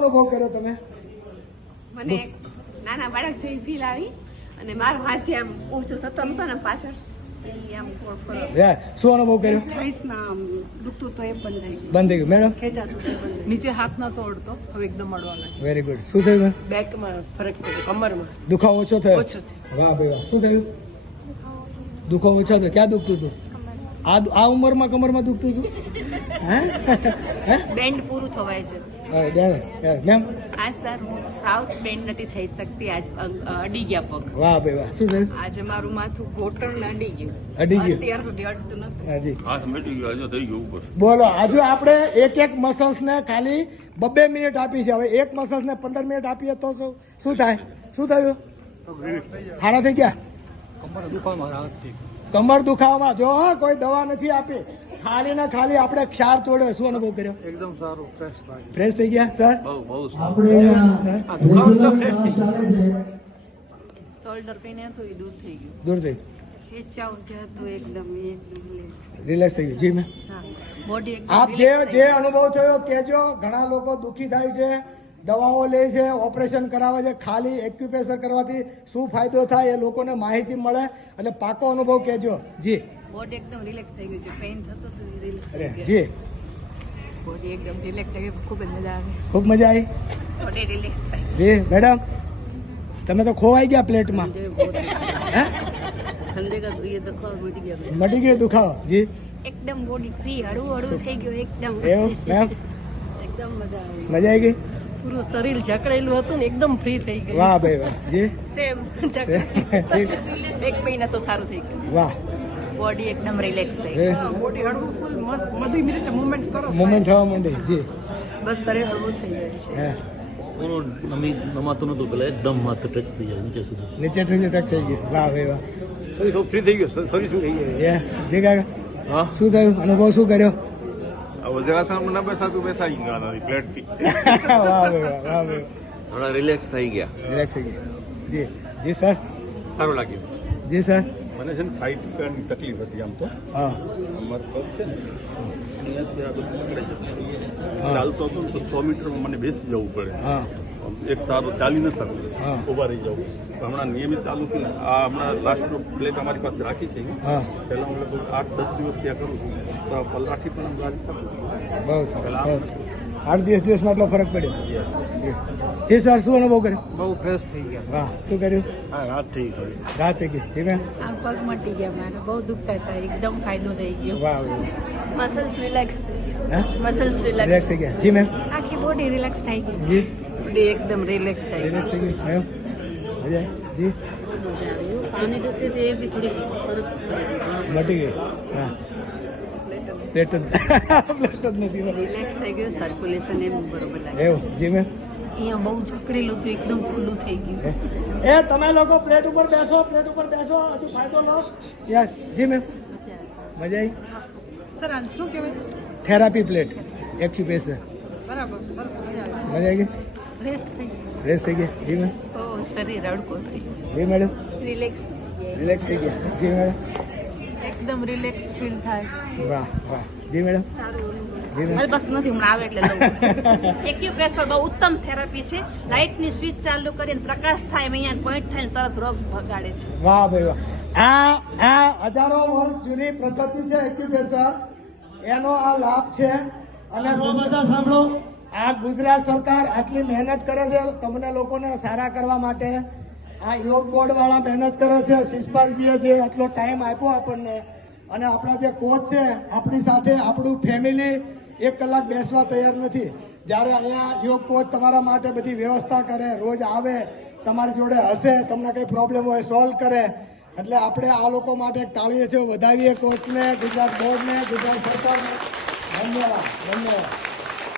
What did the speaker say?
અનુભવ કર્યો તમે? મને નાના બાળક જેવી ફીલ આવી અને મારો હાથ આમ ઊંચો થતો નતો ને પાછળ શું અનુભવ કર્યો? દુખતું તો એ બંધ થઈ ગયું. બંધ થઈ ગયું મેડમ? નીચે હાથ ન તોડતો, હવે એકદમ અડવાનો. Very good. શું થયું? બેકમાં ફરક પડ્યો, કમરમાં દુખાવો ઓછો થયો? ઓછો થયો. વાહ ભાઈ વાહ. શું થયું? દુખાવો ઓછો થયો. ક્યાં દુખતું હતું? આ ઉંમરમાં કમરમાં દુખતું હતું? બેન્ડ પૂરું થવાય છે. મેમ આજ સર હું સાઉથ બેન્ડ નથી થઈ શકતી, આજ અડી ગયા પગ. વાહ ભાઈ વાહ. શું થયું? આજે મારું માથું ઘોટણ અડી ગયું. અડી ગયું? અત્યાર સુધી અડતું નતું. હાજી હાથ મટી ગયો, આજે થઈ ગયું ઉપર. બોલો. આજે આપણે એક મસલ્સ ને ખાલી 2 મિનિટ આપી છે. હવે એક મસલ્સ ને 15 મિનિટ આપીએ તો શું થાય? શું થયું? હારા થઈ ગયા? કમર દુખાવામાં જો કોઈ દવા નથી આપી, ખાલી ને ખાલી આપણે ક્ષાર તોડ્યો. શું અનુભવ કર્યો? એકદમ સારું, ફ્રેશ થઈ ગયા સર? બહુ શોલ્ડર પેઇન હતું એ દૂર થઈ ગયું. દૂર થઈ ખેંચાવ જે હતું એકદમ રિલેક્સ થઈ ગયું. જી મેમ બોડી આપ જે અનુભવ થયો કેજો. ઘણા લોકો દુઃખી થાય છે, દવાઓ લે છે, ઓપરેશન કરાવે છે. ખાલી એક્યુપ્રેશર કરવાથી શું ફાયદો થાય એ લોકોને માહિતી મળે એટલે પાકો અનુભવ કેજો. જી બોડી એકદમ રિલેક્સ થઈ ગયું છે. પેઇન થતો તો રિલેક્સ અરે જી બોડી એકદમ રિલેક્સ થઈ ગયું. ખૂબ જ મજા આવી. ખૂબ મજા આવી. બોડી રિલેક્સ થઈ જી મેડમ તમે તો ખોવાઈ ગયા પ્લેટમાં. હે મટી ગયો દુખાવો? જી એકદમ બોડી ફ્રી હળવું હળવું થઈ ગયું એકદમ. એવું મેમ? એકદમ મજા આવી. મજા આવી ગઈ? પૂરું શરીર જકડેલું હતું ને એકદમ ફ્રી થઈ ગયું. વાહ ભાઈ વાહ. જી સેમ એક મહિના તો સારું થઈ ગયું. વાહ. બોડી એકદમ રિલેક્સ થઈ એ બોડી હળવું ફૂલ મસ્ત, બધી મિનિટે મુવમેન્ટ સરસ. મોમેન્ટ થવા માંડી. જી બસ શરીર હળવું થઈ ગયું છે. હે નમાતું નતું, પેલા એકદમ માથે ટચ થઈ જાય નીચે સુધી. નીચે ટક થઈ ગયું. વાહ ભાઈ વાહ. શરીર ફ્રી થઈ ગયું, શરીર શું થઈ ગયું? એ જી કાકા હા, શું થયું? અનુભવ શું કર્યો? વજરાસન ના બેસાતું બેસાઈ ગયું પ્લેટ થી. વાહ ભાઈ વાહ. વાહ ભાઈ થોડા રિલેક્સ થઈ ગયા. રિલેક્સ થઈ ગયું. જી જી સર. સારું લાગ્યું. જી સર. મને છે ને સાઈડ પેનની તકલીફ હતી આમ તો. હા અમારું પગ છે ને અહીંયાથી આ બધું પકડાઈ જતું. ચાલતો હતો ને તો 100 મીટરમાં મને બેસી જવું પડે. હા એક સારો ચાલી ન શકું, હા. ઉભા રહી જવું. હમણાં નિયમિત ચાલુ છે ને આ હમણાં લાસ્ટ પ્લેટ અમારી પાસે રાખી છે. હા છેલ્લા હું લગભગ 8-10 દિવસ ત્યાં કરું છું તો આ પલાઠી પણ ગાડી શકું. બહુ સરસ. 8 દિવસમાં એટલો ફરક પડ્યો. જી સર શું અનુભવ કર્યો? બહુ ફ્રેશ થઈ ગયા. વાહ. શું કર્યું? હા, રાત થઈ થોડી. રાત થઈ ગઈ. જી મેમ? આ પગ મટી ગયા મારા, બહુ દુખતા હતા, એકદમ ફાયદો થઈ ગયો. વાહ વાહ. મસલ્સ રિલેક્સ થઈ ગયા. હા મસલ્સ રિલેક્સ રિલેક્સ, થઈ ગયા. જી મેમ? આખી બોડી રિલેક્સ થઈ ગઈ. જી બોડી એકદમ રિલેક્સ થઈ ગઈ. રિલેક્સ થઈ ગઈ. મેમ મજા જી મજા આવી. પાણી દુખતી હતી એ બી થોડી ફરક પડી. મટી ગઈ. હા પ્લેટ જ નથી. રિલેક્સ થઈ ગયું. સર્ક્યુલેશન એમ બરોબર લાગે. એવું? જી મેમ? અહીંયા બહુ જકડેલું હતું, એકદમ ખુલ્લું થઈ ગયું. એ તમે લોકો પ્લેટ ઉપર બેસો, પ્લેટ ઉપર બેસો, હજુ ફાયદો લો. યસ જી મેમ. મજા આવી? સર આ શું કહેવાય? Therapy plate acupressure. બરાબર, સરસ, મજા આવી. મજા આવી ગઈ? ફ્રેશ થઈ ગયું. ફ્રેશ થઈ ગઈ. જી મેમ? બહુ શરીર હળકો થઈ ગયું. જી મેડમ? રિલેક્સ, રિલેક્સ થઈ ગયા. જી મેડમ? એકદમ રિલેક્સ ફીલ થાય છે. વાહ વાહ. જી મેડમ? જી મેમ? બસ નથી હમણાં આવે એટલે લઉં. એક્યુપ્રેશર બહુ ઉત્તમ થેરાપી છે. લાઇટની સ્વિચ ચાલુ કરીને પ્રકાશ થાય એમ અહીંયા પોઈન્ટ થાય ને તરત રોગ ભગાડે છે. વાહ ભાઈ વાહ. આ હજારો વર્ષ જૂની પદ્ધતિ છે એક્યુપ્રેશર. એનો આ લાભ છે. અને સાંભળો, આ ગુજરાત સરકાર આટલી મહેનત કરે છે તમને લોકોને સારા કરવા માટે. આ યોગ બોર્ડ વાળા મહેનત કરે છે. શિષપાલજીએ જે આટલો ટાઈમ આપ્યો આપણને, અને આપણા જે કોચ છે આપણી સાથે આપણું ફેમિલી 1 કલાક બેસવા તૈયાર નથી. જ્યારે અહીંયા યોગ કોચ તમારા માટે બધી વ્યવસ્થા કરે, રોજ આવે, તમારી જોડે હશે, તમને કંઈ પ્રોબ્લેમ હોય સોલ્વ કરે. એટલે આપણે આ લોકો માટે તાળીએ છે વધાવીએ કોચને, ગુજરાત બોર્ડને, ગુજરાત સરકારને. ધન્યવાદ ધન્યવાદ.